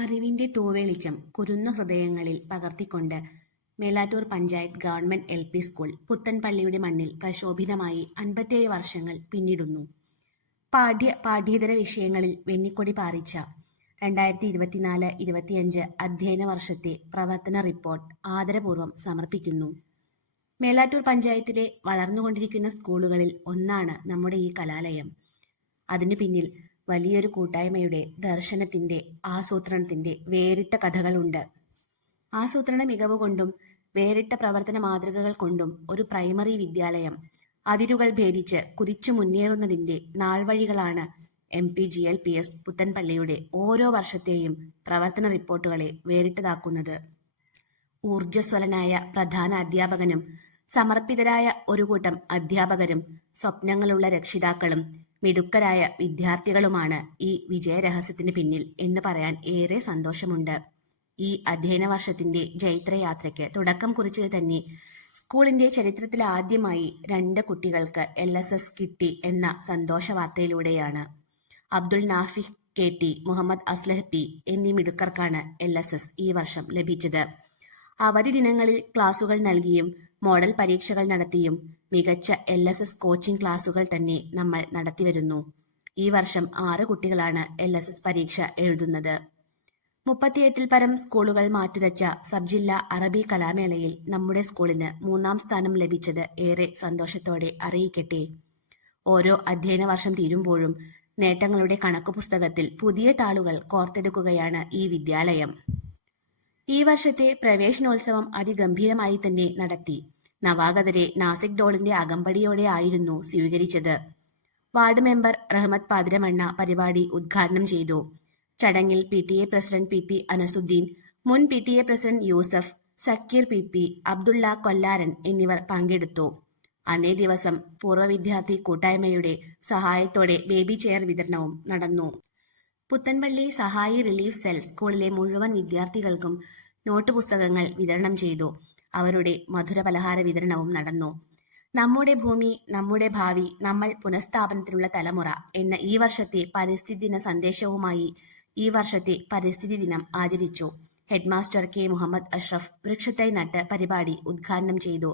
അറിവിന്റെ തൂവെളിച്ചം കുരുന്ന ഹൃദയങ്ങളിൽ പകർത്തിക്കൊണ്ട് Melattur panchayat government LP school പുത്തൻപള്ളിയുടെ മണ്ണിൽ പ്രശോഭിതമായി 57 വർഷങ്ങൾ പിന്നിടുന്നു. പാഠ്യേതര വിഷയങ്ങളിൽ വെന്നിക്കൊടി പാറിച്ച 2024-25 അധ്യയന വർഷത്തെ പ്രവർത്തന റിപ്പോർട്ട് ആദരപൂർവ്വം സമർപ്പിക്കുന്നു. മേലാറ്റൂർ പഞ്ചായത്തിലെ വളർന്നുകൊണ്ടിരിക്കുന്ന സ്കൂളുകളിൽ ഒന്നാണ് നമ്മുടെ ഈ കലാലയം. അതിനു പിന്നിൽ വലിയൊരു കൂട്ടായ്മയുടെ, ദർശനത്തിന്റെ, ആസൂത്രണത്തിന്റെ വേറിട്ട കഥകളുണ്ട്. ആസൂത്രണ മികവ് കൊണ്ടും വേറിട്ട പ്രവർത്തന മാതൃകകൾ കൊണ്ടും ഒരു പ്രൈമറി വിദ്യാലയം അതിരുകൾ ഭേദിച്ച് കുതിച്ചു മുന്നേറുന്നതിന്റെ നാൾവഴികളാണ് MPGLPS പുത്തൻപള്ളിയുടെ ഓരോ വർഷത്തെയും പ്രവർത്തന റിപ്പോർട്ടുകളെ വേറിട്ടതാക്കുന്നത്. ഊർജ്ജസ്വലനായ പ്രധാന അധ്യാപകനും സമർപ്പിതരായ ഒരു കൂട്ടം അധ്യാപകരും സ്വപ്നങ്ങളുള്ള രക്ഷിതാക്കളും മിടുക്കരായ വിദ്യാർത്ഥികളുമാണ് ഈ വിജയരഹസ്യത്തിന് പിന്നിൽ എന്ന് പറയാൻ ഏറെ സന്തോഷമുണ്ട്. ഈ അധ്യയന വർഷത്തിന്റെ ജൈത്രയാത്രയ്ക്ക് തുടക്കം കുറിച്ചത് തന്നെ സ്കൂളിന്റെ ചരിത്രത്തിൽ ആദ്യമായി 2 കുട്ടികൾക്ക് LSS കിട്ടി എന്ന സന്തോഷ വാർത്തയിലൂടെയാണ്. അബ്ദുൾ നാഫിഹ് KT, മുഹമ്മദ് അസ്ലഹ് P എന്നീ മിടുക്കർക്കാണ് LSS ഈ വർഷം ലഭിച്ചത്. അവധി ദിനങ്ങളിൽ ക്ലാസുകൾ നൽകിയും മോഡൽ പരീക്ഷകൾ നടത്തിയും മികച്ച LSS കോച്ചിംഗ് ക്ലാസുകൾ തന്നെ നമ്മൾ നടത്തിവരുന്നു. ഈ വർഷം 6 കുട്ടികളാണ് LSS പരീക്ഷ എഴുതുന്നത്. 38-ൽ പരം സ്കൂളുകൾ മാറ്റുരച്ച സബ് ജില്ലാ അറബി കലാമേളയിൽ നമ്മുടെ സ്കൂളിന് 3ാം സ്ഥാനം ലഭിച്ചത് ഏറെ സന്തോഷത്തോടെ അറിയിക്കട്ടെ. ഓരോ അധ്യയന വർഷം തീരുമ്പോഴും നേട്ടങ്ങളുടെ കണക്കു പുസ്തകത്തിൽ പുതിയ താളുകൾ കോർത്തെടുക്കുകയാണ് ഈ വിദ്യാലയം. ഈ വർഷത്തെ പ്രവേശനോത്സവം അതിഗംഭീരമായി തന്നെ നടത്തി. നവാഗതരെ നാസിക് ഡോളിന്റെ അകമ്പടിയോടെ ആയിരുന്നു സ്വീകരിച്ചത്. വാർഡ് മെമ്പർ റഹ്മത്ത് പാതിരമണ്ണ പരിപാടി ഉദ്ഘാടനം ചെയ്തു. ചടങ്ങിൽ PTA പ്രസിഡന്റ് PP അനസുദ്ദീൻ, മുൻ PTA president Yusuf, Zakir PP, Abdulla Kollaran എന്നിവർ പങ്കെടുത്തു. അന്നേ ദിവസം പൂർവ്വ വിദ്യാർത്ഥി കൂട്ടായ്മയുടെ സഹായത്തോടെ ബേബി ചെയർ വിതരണവും നടന്നു. പുത്തൻപള്ളി സഹായി റിലീഫ് സെൽ സ്കൂളിലെ മുഴുവൻ വിദ്യാർത്ഥികൾക്കും നോട്ട് പുസ്തകങ്ങൾ വിതരണം ചെയ്തു. അവരുടെ മധുര പലഹാര വിതരണവും നടന്നു. നമ്മുടെ ഭൂമി, നമ്മുടെ ഭാവി, നമ്മൾ പുനഃസ്ഥാപനത്തിനുള്ള തലമുറ എന്ന ഈ വർഷത്തെ പരിസ്ഥിതി ദിന സന്ദേശവുമായി ഈ വർഷത്തെ പരിസ്ഥിതി ദിനം ആചരിച്ചു. ഹെഡ്മാസ്റ്റർ K മുഹമ്മദ് അഷ്റഫ് വൃക്ഷത്തൈ നട്ട് പരിപാടി ഉദ്ഘാടനം ചെയ്തു.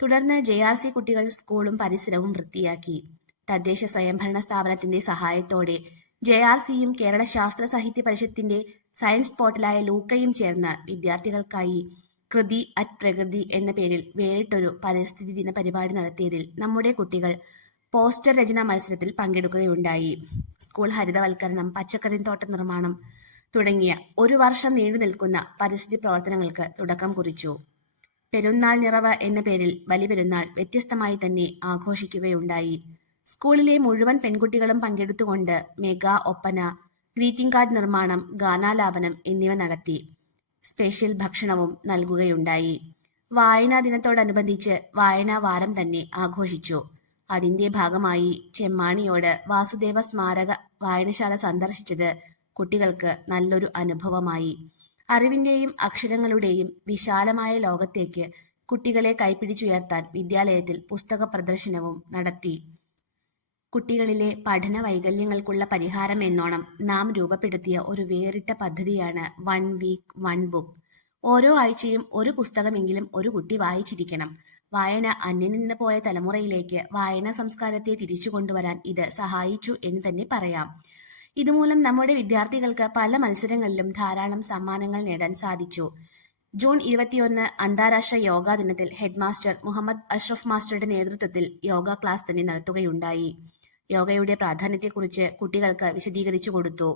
തുടർന്ന് JRC കുട്ടികൾ സ്കൂളും പരിസരവും വൃത്തിയാക്കി. തദ്ദേശ സ്വയംഭരണ സ്ഥാപനത്തിന്റെ സഹായത്തോടെ JRCയും കേരള ശാസ്ത്ര സാഹിത്യ പരിഷത്തിന്റെ സയൻസ് പോർട്ടലായ ലൂക്കയും ചേർന്ന് വിദ്യാർത്ഥികൾക്കായി കൃതി അറ്റ് പ്രകൃതി എന്ന പേരിൽ വേറിട്ടൊരു പരിസ്ഥിതി ദിന പരിപാടി നടത്തിയതിൽ നമ്മുടെ കുട്ടികൾ പോസ്റ്റർ രചനാ മത്സരത്തിൽ പങ്കെടുക്കുകയുണ്ടായി. സ്കൂൾ ഹരിതവൽക്കരണം, പച്ചക്കറിത്തോട്ട നിർമ്മാണം തുടങ്ങിയ ഒരു വർഷം നീണ്ടു നിൽക്കുന്ന പരിസ്ഥിതി പ്രവർത്തനങ്ങൾക്ക് തുടക്കം കുറിച്ചു. പെരുന്നാൾ നിറവ് എന്ന പേരിൽ ബലിപെരുന്നാൾ വ്യത്യസ്തമായി തന്നെ ആഘോഷിക്കുകയുണ്ടായി. സ്കൂളിലെ മുഴുവൻ പെൺകുട്ടികളും പങ്കെടുത്തുകൊണ്ട് മെഗാ ഒപ്പന, ഗ്രീറ്റിംഗ് കാർഡ് നിർമ്മാണം, ഗാനാലാപനം എന്നിവ നടത്തി. സ്പെഷ്യൽ ഭക്ഷണവും നൽകുകയുണ്ടായി. വായനാ ദിനത്തോടനുബന്ധിച്ച് വായനാ വാരം തന്നെ ആഘോഷിച്ചു. അതിന്റെ ഭാഗമായി ചെമ്മാണിയോട് വാസുദേവ സ്മാരക വായനശാല സന്ദർശിച്ചത് കുട്ടികൾക്ക് നല്ലൊരു അനുഭവമായി. അറിവിന്റെയും അക്ഷരങ്ങളുടെയും വിശാലമായ ലോകത്തേക്ക് കുട്ടികളെ കൈപ്പിടിച്ചുയർത്താൻ വിദ്യാലയത്തിൽ പുസ്തക പ്രദർശനവും നടത്തി. കുട്ടികളിലെ പഠന വൈകല്യങ്ങൾക്കുള്ള പരിഹാരം എന്നോണം നാം രൂപപ്പെടുത്തിയ ഒരു വേറിട്ട പദ്ധതിയാണ് 1 വീക്ക് 1 ബുക്ക്. ഓരോ ആഴ്ചയും ഒരു പുസ്തകമെങ്കിലും ഒരു കുട്ടി വായിച്ചിരിക്കണം. വായന അന്യം നിന്ന് പോയ തലമുറയിലേക്ക് വായനാ സംസ്കാരത്തെ തിരിച്ചു കൊണ്ടുവരാൻ ഇത് സഹായിച്ചു എന്ന് തന്നെ പറയാം. ഇതുമൂലം നമ്മുടെ വിദ്യാർത്ഥികൾക്ക് പല മത്സരങ്ങളിലും ധാരാളം സമ്മാനങ്ങൾ നേടാൻ സാധിച്ചു. ജൂൺ 21 അന്താരാഷ്ട്ര യോഗാ ദിനത്തിൽ ഹെഡ്മാസ്റ്റർ മുഹമ്മദ് അഷ്റഫ് മാസ്റ്ററുടെ നേതൃത്വത്തിൽ യോഗ ക്ലാസ് തന്നെ നടത്തുകയുണ്ടായി. യോഗയുടെ പ്രാധാന്യത്തെക്കുറിച്ച് കുട്ടികൾക്ക് വിശദീകരിച്ചു കൊടുത്തു.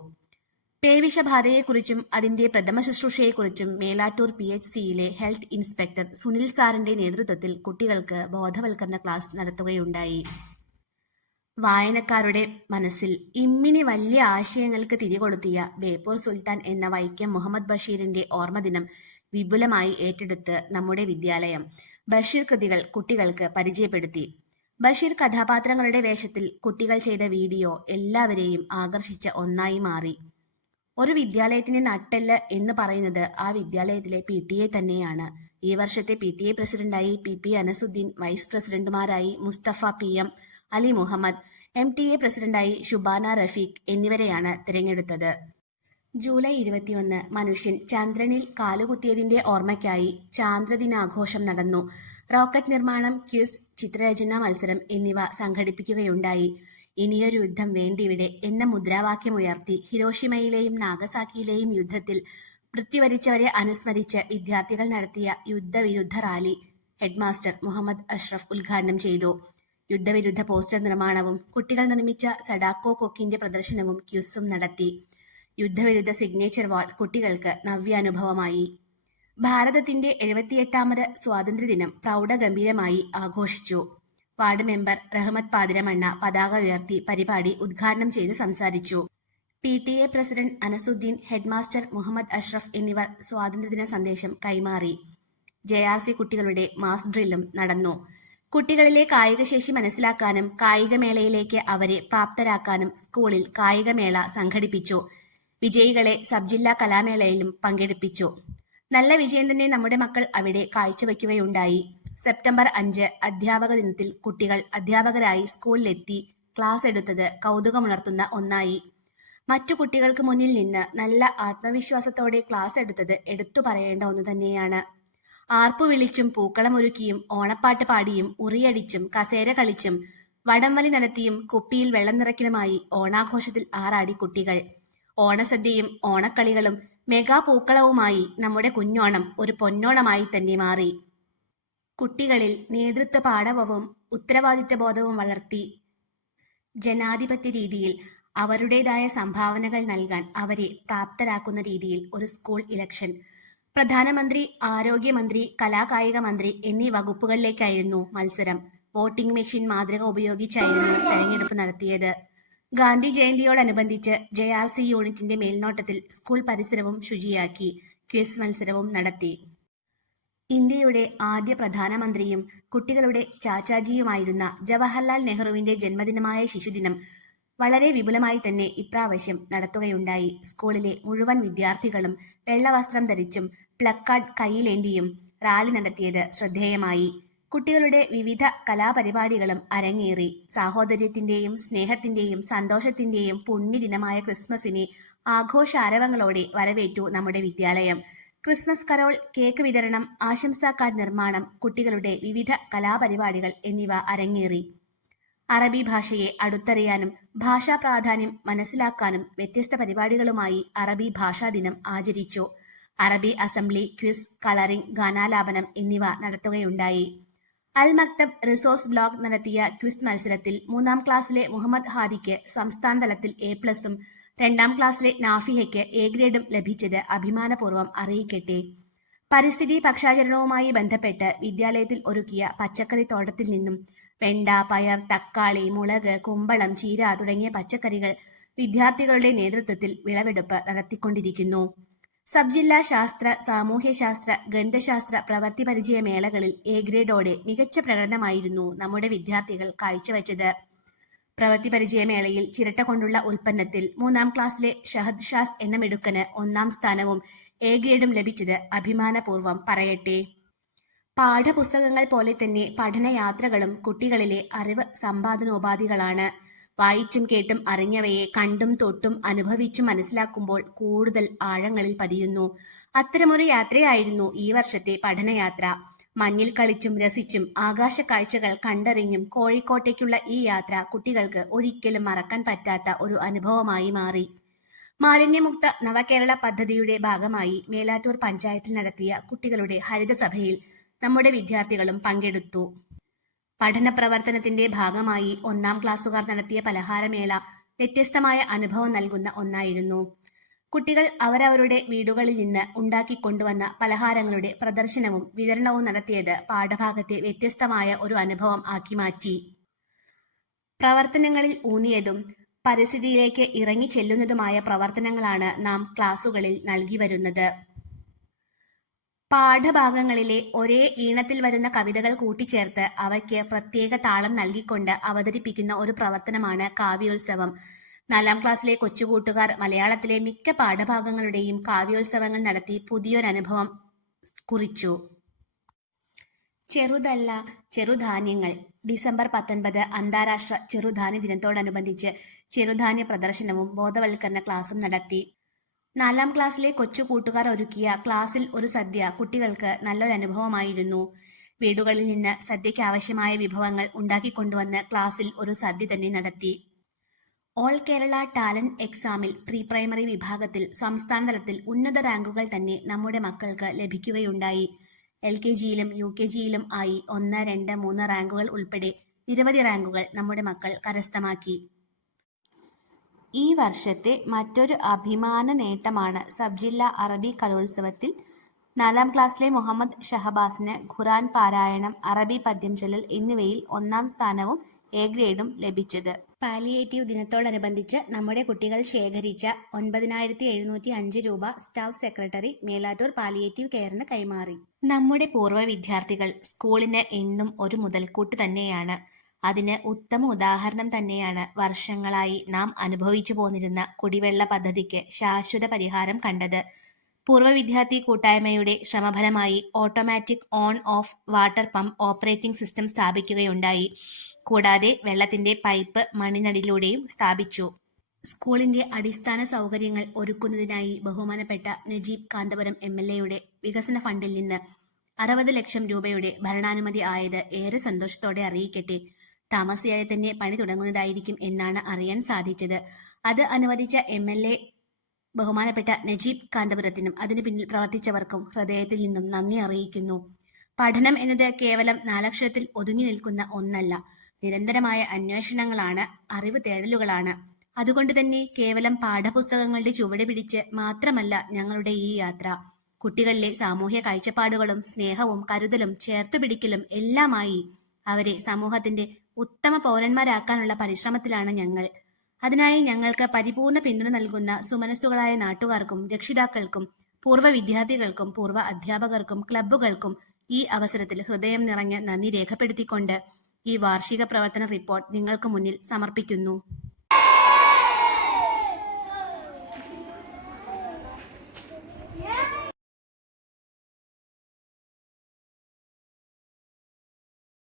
പേവിഷബാധയെക്കുറിച്ചും അതിന്റെ പ്രഥമ ശുശ്രൂഷയെക്കുറിച്ചും മേലാറ്റൂർ PHCയിലെ ഹെൽത്ത് ഇൻസ്പെക്ടർ സുനിൽ സാറിന്റെ നേതൃത്വത്തിൽ കുട്ടികൾക്ക് ബോധവൽക്കരണ ക്ലാസ് നടത്തുകയുണ്ടായി. വായനക്കാരുടെ മനസ്സിൽ ഇമ്മിണി വലിയ ആശയങ്ങൾക്ക് തിരികൊളുത്തിയ ബേപ്പൂർ സുൽത്താൻ എന്ന വൈക്കം മുഹമ്മദ് ബഷീറിന്റെ ഓർമ്മദിനം വിപുലമായി ഏറ്റെടുത്ത് നമ്മുടെ വിദ്യാലയം ബഷീർ കൃതികൾ കുട്ടികൾക്ക് പരിചയപ്പെടുത്തി. ബഷീർ കഥാപാത്രങ്ങളുടെ വേഷത്തിൽ കുട്ടികൾ ചെയ്ത വീഡിയോ എല്ലാവരെയും ആകർഷിച്ച ഒന്നായി മാറി. ഒരു വിദ്യാലയത്തിന്റെ നട്ടെല്ല് എന്ന് പറയുന്നത് ആ വിദ്യാലയത്തിലെ PTA തന്നെയാണ്. ഈ വർഷത്തെ PTA പ്രസിഡന്റായി PP അനസുദ്ദീൻ, വൈസ് പ്രസിഡന്റുമാരായി മുസ്തഫ PM, അലി മുഹമ്മദ്, MTA പ്രസിഡന്റായി ഷുബാന റഫീഖ് എന്നിവരെയാണ് തിരഞ്ഞെടുത്തത്. ജൂലൈ 21 മനുഷ്യൻ ചന്ദ്രനിൽ കാലുകുത്തിയതിന്റെ ഓർമ്മയ്ക്കായി ചാന്ദ്രദിനാഘോഷം നടന്നു. റോക്കറ്റ് നിർമ്മാണം, ക്വിസ്, ചിത്രരചനാ മത്സരം എന്നിവ സംഘടിപ്പിക്കുകയുണ്ടായി. ഇനിയൊരു യുദ്ധം വേണ്ടിവിടെ എന്ന മുദ്രാവാക്യമുയർത്തി ഹിരോഷിമയിലെയും നാഗസാക്കിയിലെയും യുദ്ധത്തിൽ മൃത്യുവരിച്ചവരെ അനുസ്മരിച്ച് വിദ്യാർത്ഥികൾ നടത്തിയ യുദ്ധവിരുദ്ധ റാലി ഹെഡ്മാസ്റ്റർ മുഹമ്മദ് അഷ്റഫ് ഉദ്ഘാടനം ചെയ്തു. യുദ്ധവിരുദ്ധ പോസ്റ്റർ നിർമ്മാണവും കുട്ടികൾ നിർമ്മിച്ച സഡാക്കോ കൊക്കിന്റെ പ്രദർശനവും ക്വിസും നടത്തി. യുദ്ധവിരുദ്ധ സിഗ്നേച്ചർ വാൾ കുട്ടികൾക്ക് നവ്യാനുഭവമായി. ഭാരതത്തിന്റെ 78ാമത് സ്വാതന്ത്ര്യദിനം പ്രൗഢഗംഭീരമായി ആഘോഷിച്ചു. വാർഡ് മെമ്പർ റഹ്മത്ത് പാതിരമണ്ണ പതാക ഉയർത്തി പരിപാടി ഉദ്ഘാടനം ചെയ്ത് സംസാരിച്ചു. PTA president Anasuddin, headmaster Muhammad Ashraf എന്നിവർ സ്വാതന്ത്ര്യദിന സന്ദേശം കൈമാറി. JRC കുട്ടികളുടെ മാസ് ഡ്രില്ലും നടന്നു. കുട്ടികളിലെ കായികശേഷി മനസ്സിലാക്കാനും കായികമേളയിലേക്ക് അവരെ പ്രാപ്തരാക്കാനും സ്കൂളിൽ കായികമേള സംഘടിപ്പിച്ചു. വിജയികളെ സബ് ജില്ലാ കലാമേളയിലും പങ്കെടുപ്പിച്ചു. നല്ല വിജയം തന്നെ നമ്മുടെ മക്കൾ അവിടെ കാഴ്ചവെക്കുകയുണ്ടായി. സെപ്റ്റംബർ 5 അധ്യാപക ദിനത്തിൽ കുട്ടികൾ അധ്യാപകരായി സ്കൂളിലെത്തി ക്ലാസ് എടുത്തത് കൗതുകമുണർത്തുന്ന ഒന്നായി. മറ്റു കുട്ടികൾക്ക് മുന്നിൽ നിന്ന് നല്ല ആത്മവിശ്വാസത്തോടെ ക്ലാസ് എടുത്തത് എടുത്തു പറയേണ്ട ഒന്നു തന്നെയാണ്. ആർപ്പു വിളിച്ചും പൂക്കളമൊരുക്കിയും ഓണപ്പാട്ട് പാടിയും ഉറിയടിച്ചും കസേര കളിച്ചും വടംവലി നടത്തിയും കുപ്പിയിൽ വെള്ളം നിറയ്ക്കലുമായി ഓണാഘോഷത്തിൽ ആറാടി കുട്ടികൾ. ഓണസദ്യയും ഓണക്കളികളും മെഗാ പൂക്കളവുമായി നമ്മുടെ കുഞ്ഞോണം ഒരു പൊന്നോണമായി തന്നെ മാറി. കുട്ടികളിൽ നേതൃത്വ പാടവവും ഉത്തരവാദിത്വ ബോധവും വളർത്തി ജനാധിപത്യ രീതിയിൽ അവരുടേതായ സംഭാവനകൾ നൽകാൻ അവരെ പ്രാപ്തരാക്കുന്ന രീതിയിൽ ഒരു സ്കൂൾ ഇലക്ഷൻ. പ്രധാനമന്ത്രി, ആരോഗ്യമന്ത്രി, കലാകായിക മന്ത്രി എന്നീ വകുപ്പുകളിലേക്കായിരുന്നു മത്സരം. വോട്ടിംഗ് മെഷീൻ മാതൃക ഉപയോഗിച്ചായിരുന്നു തെരഞ്ഞെടുപ്പ് നടത്തിയത്. ഗാന്ധി ജയന്തിയോടനുബന്ധിച്ച് JRC യൂണിറ്റിന്റെ മേൽനോട്ടത്തിൽ സ്കൂൾ പരിസരവും ശുചിയാക്കി. ക്വിസ് മത്സരവും നടത്തി. ഇന്ത്യയുടെ ആദ്യ പ്രധാനമന്ത്രിയും കുട്ടികളുടെ ചാച്ചാജിയുമായിരുന്ന ജവഹർലാൽ നെഹ്റുവിന്റെ ജന്മദിനമായ ശിശുദിനം വളരെ വിപുലമായി തന്നെ ഇപ്രാവശ്യം നടത്തുകയുണ്ടായി. സ്കൂളിലെ മുഴുവൻ വിദ്യാർത്ഥികളും വെള്ളവസ്ത്രം ധരിച്ചും പ്ലക്കാർഡ് കയ്യിലേന്തിയും റാലി നടത്തിയത് ശ്രദ്ധേയമായി. കുട്ടികളുടെ വിവിധ കലാപരിപാടികളും അരങ്ങേറി. സാഹോദര്യത്തിന്റെയും സ്നേഹത്തിന്റെയും സന്തോഷത്തിന്റെയും പുണ്യദിനമായ ക്രിസ്മസിനെ ആഘോഷാരവങ്ങളോടെ വരവേറ്റു നമ്മുടെ വിദ്യാലയം. ക്രിസ്മസ് കരോൾ, കേക്ക് വിതരണം, ആശംസാ കാർഡ് നിർമ്മാണം, കുട്ടികളുടെ വിവിധ കലാപരിപാടികൾ എന്നിവ അരങ്ങേറി. അറബി ഭാഷയെ അടുത്തറിയാനും ഭാഷാ പ്രാധാന്യം മനസ്സിലാക്കാനും വ്യത്യസ്ത പരിപാടികളുമായി അറബി ഭാഷാ ദിനം ആചരിച്ചു. അറബി അസംബ്ലി, ക്വിസ്, കളറിംഗ്, ഗാനാലാപനം എന്നിവ നടത്തുകയുണ്ടായി. അൽ മക്തബ് റിസോഴ്സ് ബ്ലോക്ക് നടത്തിയ ക്വിസ് മത്സരത്തിൽ 3ാം ക്ലാസ്സിലെ മുഹമ്മദ് ഹാദിക്ക് സംസ്ഥാന തലത്തിൽ A+ഉം 2ാം ക്ലാസ്സിലെ നാഫിഹയ്ക്ക് A ഗ്രേഡും ലഭിച്ചത് അഭിമാനപൂർവ്വം അറിയിക്കട്ടെ. പരിസ്ഥിതി പക്ഷാചരണവുമായി ബന്ധപ്പെട്ട് വിദ്യാലയത്തിൽ ഒരുക്കിയ പച്ചക്കറി തോട്ടത്തിൽ നിന്നും വെണ്ട, പയർ, തക്കാളി, മുളക്, കുമ്പളം, ചീര തുടങ്ങിയ പച്ചക്കറികൾ വിദ്യാർത്ഥികളുടെ നേതൃത്വത്തിൽ വിളവെടുപ്പ് നടത്തിക്കൊണ്ടിരിക്കുന്നു. സബ് ജില്ലാ ശാസ്ത്ര, സാമൂഹ്യശാസ്ത്ര, ഗണിതശാസ്ത്ര പ്രവൃത്തി പരിചയ മേളകളിൽ A ഗ്രേഡോടെ മികച്ച പ്രകടനമായിരുന്നു നമ്മുടെ വിദ്യാർത്ഥികൾ കാഴ്ചവെച്ചത്. പ്രവൃത്തി പരിചയ മേളയിൽ ചിരട്ട കൊണ്ടുള്ള ഉൽപ്പന്നത്തിൽ 3ാം ക്ലാസ്സിലെ ഷഹദ് ഷാസ് എന്ന മിടുക്കന് 1ാം സ്ഥാനവും A ഗ്രേഡും ലഭിച്ചത് അഭിമാനപൂർവ്വം പറയട്ടെ. പാഠപുസ്തകങ്ങൾ പോലെ തന്നെ പഠനയാത്രകളും കുട്ടികളിലെ അറിവ് സമ്പാദനോപാധികളാണ്. വായിച്ചും കേട്ടും അറിഞ്ഞവയെ കണ്ടും തൊട്ടും അനുഭവിച്ചും മനസ്സിലാക്കുമ്പോൾ കൂടുതൽ ആഴങ്ങളിൽ പതിയുന്നു. അത്തരമൊരു യാത്രയായിരുന്നു ഈ വർഷത്തെ പഠനയാത്ര. മഞ്ഞിൽ കളിച്ചും രസിച്ചും ആകാശ കാഴ്ചകൾ കണ്ടറിഞ്ഞും കോഴിക്കോട്ടേക്കുള്ള ഈ യാത്ര കുട്ടികൾക്ക് ഒരിക്കലും മറക്കാൻ പറ്റാത്ത ഒരു അനുഭവമായി മാറി. മാലിന്യമുക്ത നവകേരള പദ്ധതിയുടെ ഭാഗമായി മേലാറ്റൂർ പഞ്ചായത്തിൽ നടത്തിയ കുട്ടികളുടെ ഹരിതസഭയിൽ നമ്മുടെ വിദ്യാർത്ഥികളും പങ്കെടുത്തു. പഠന പ്രവർത്തനത്തിന്റെ ഭാഗമായി 1ാം ക്ലാസ്സുകാർ നടത്തിയ പലഹാരമേള വ്യത്യസ്തമായ അനുഭവം നൽകുന്ന ഒന്നായിരുന്നു. കുട്ടികൾ അവരവരുടെ വീടുകളിൽ നിന്ന് ഉണ്ടാക്കിക്കൊണ്ടുവന്ന പലഹാരങ്ങളുടെ പ്രദർശനവും വിതരണവും നടത്തിയത് പാഠഭാഗത്തെ വ്യത്യസ്തമായ ഒരു അനുഭവം ആക്കി മാറ്റി. പ്രവർത്തനങ്ങളിൽ ഊന്നിയതും പരിസ്ഥിതിയിലേക്ക് ഇറങ്ങി ചെല്ലുന്നതുമായ പ്രവർത്തനങ്ങളാണ് നാം ക്ലാസുകളിൽ നൽകി വരുന്നത്. പാഠഭാഗങ്ങളിലെ ഒരേ ഈണത്തിൽ വരുന്ന കവിതകൾ കൂട്ടിച്ചേർത്ത് അവയ്ക്ക് പ്രത്യേക താളം നൽകിക്കൊണ്ട് അവതരിപ്പിക്കുന്ന ഒരു പ്രവർത്തനമാണ് കാവ്യോത്സവം. 4ാം ക്ലാസ്സിലെ കൊച്ചുകൂട്ടുകാർ മലയാളത്തിലെ മിക്ക പാഠഭാഗങ്ങളുടെയും കാവ്യോത്സവങ്ങൾ നടത്തി പുതിയൊരനുഭവം കുറിച്ചു. ചെറുതല്ല ചെറുധാന്യങ്ങൾ. ഡിസംബർ 19 അന്താരാഷ്ട്ര ചെറുധാന്യ ദിനത്തോടനുബന്ധിച്ച് ചെറുധാന്യ പ്രദർശനവും ബോധവൽക്കരണ ക്ലാസും നടത്തി. 4ാം ക്ലാസ്സിലെ കൊച്ചു കൂട്ടുകാർ ഒരുക്കിയ ക്ലാസ്സിൽ ഒരു സദ്യ കുട്ടികൾക്ക് നല്ലൊരനുഭവമായിരുന്നു. വീടുകളിൽ നിന്ന് സദ്യയ്ക്ക് ആവശ്യമായ വിഭവങ്ങൾ ഉണ്ടാക്കിക്കൊണ്ടുവന്ന് ക്ലാസ്സിൽ ഒരു സദ്യ തന്നെ നടത്തി. ഓൾ കേരള ടാലന്റ് എക്സാമിൽ പ്രീ പ്രൈമറി വിഭാഗത്തിൽ സംസ്ഥാന തലത്തിൽ ഉന്നത റാങ്കുകൾ തന്നെ നമ്മുടെ മക്കൾക്ക് ലഭിക്കുകയുണ്ടായി. LKGയിലും UKGയിലും ആയി 1, 2, 3 റാങ്കുകൾ ഉൾപ്പെടെ നിരവധി റാങ്കുകൾ നമ്മുടെ മക്കൾ കരസ്ഥമാക്കി. ഈ വർഷത്തെ മറ്റൊരു അഭിമാന നേട്ടമാണ് സബ് ജില്ലാ അറബി കലോത്സവത്തിൽ 4ാം ക്ലാസ്സിലെ മുഹമ്മദ് ഷഹബാസിന് ഖുർആൻ പാരായണം, അറബി പദ്യം ചൊല്ലൽ എന്നിവയിൽ 1ാം സ്ഥാനവും A ഗ്രേഡും ലഭിച്ചത്. പാലിയേറ്റീവ് ദിനത്തോടനുബന്ധിച്ച് നമ്മുടെ കുട്ടികൾ ശേഖരിച്ച 9,705 രൂപ സ്റ്റാഫ് സെക്രട്ടറി മേലാറ്റൂർ പാലിയേറ്റീവ് കെയറിന് കൈമാറി. നമ്മുടെ പൂർവ്വ വിദ്യാർത്ഥികൾ സ്കൂളിന് എന്നും ഒരു മുതൽക്കൂട്ട് തന്നെയാണ്. അതിന് ഉത്തമ ഉദാഹരണം തന്നെയാണ് വർഷങ്ങളായി നാം അനുഭവിച്ചു പോന്നിരുന്ന കുടിവെള്ള പദ്ധതിക്ക് ശാശ്വത പരിഹാരം കണ്ടത്. പൂർവ്വ വിദ്യാർത്ഥി കൂട്ടായ്മയുടെ ശ്രമഫലമായി automatic on off water pump operating system സ്ഥാപിക്കുകയുണ്ടായി. കൂടാതെ വെള്ളത്തിന്റെ പൈപ്പ് മണ്ണിനടിയിലൂടെയും സ്ഥാപിച്ചു. സ്കൂളിന്റെ അടിസ്ഥാന സൗകര്യങ്ങൾ ഒരുക്കുന്നതിനായി ബഹുമാനപ്പെട്ട നജീബ് കാന്തപുരം MLAയുടെ വികസന ഫണ്ടിൽ നിന്ന് 60 ലക്ഷം രൂപയുടെ ഭരണാനുമതി ആയത് ഏറെ സന്തോഷത്തോടെ അറിയിക്കട്ടെ. താമസിയാതെ തന്നെ പണി തുടങ്ങുന്നതായിരിക്കും എന്നാണ് അറിയാൻ സാധിച്ചത്. അത് അനുവദിച്ച MLA ബഹുമാനപ്പെട്ട നജീബ് കാന്തപുരത്തിനും അതിനു പിന്നിൽ പ്രവർത്തിച്ചവർക്കും ഹൃദയത്തിൽ നിന്നും നന്ദി അറിയിക്കുന്നു. പഠനം എന്നത് കേവലം 4 അക്ഷരത്തിൽ ഒതുങ്ങി നിൽക്കുന്ന ഒന്നല്ല. നിരന്തരമായ അന്വേഷണങ്ങളാണ്, അറിവ് തേടലുകളാണ്. അതുകൊണ്ട് തന്നെ കേവലം പാഠപുസ്തകങ്ങളുടെ ചുവട് പിടിച്ച് മാത്രമല്ല ഞങ്ങളുടെ ഈ യാത്ര. കുട്ടികളിലെ സാമൂഹ്യ കാഴ്ചപ്പാടുകളും സ്നേഹവും കരുതലും ചേർത്തുപിടിക്കലും എല്ലാമായി അവരെ സമൂഹത്തിന്റെ ഉത്തമ പൗരന്മാരാക്കാനുള്ള പരിശ്രമത്തിലാണ് ഞങ്ങൾ. അതിനായി ഞങ്ങൾക്ക് പരിപൂർണ പിന്തുണ നൽകുന്ന സുമനസ്സുകളായ നാട്ടുകാർക്കും രക്ഷിതാക്കൾക്കും പൂർവ്വ വിദ്യാർത്ഥികൾക്കും പൂർവ്വ അധ്യാപകർക്കും ക്ലബ്ബുകൾക്കും ഈ അവസരത്തിൽ ഹൃദയം നിറഞ്ഞ നന്ദി രേഖപ്പെടുത്തിക്കൊണ്ട് ഈ വാർഷിക പ്രവർത്തന റിപ്പോർട്ട് നിങ്ങൾക്ക് മുന്നിൽ സമർപ്പിക്കുന്നു.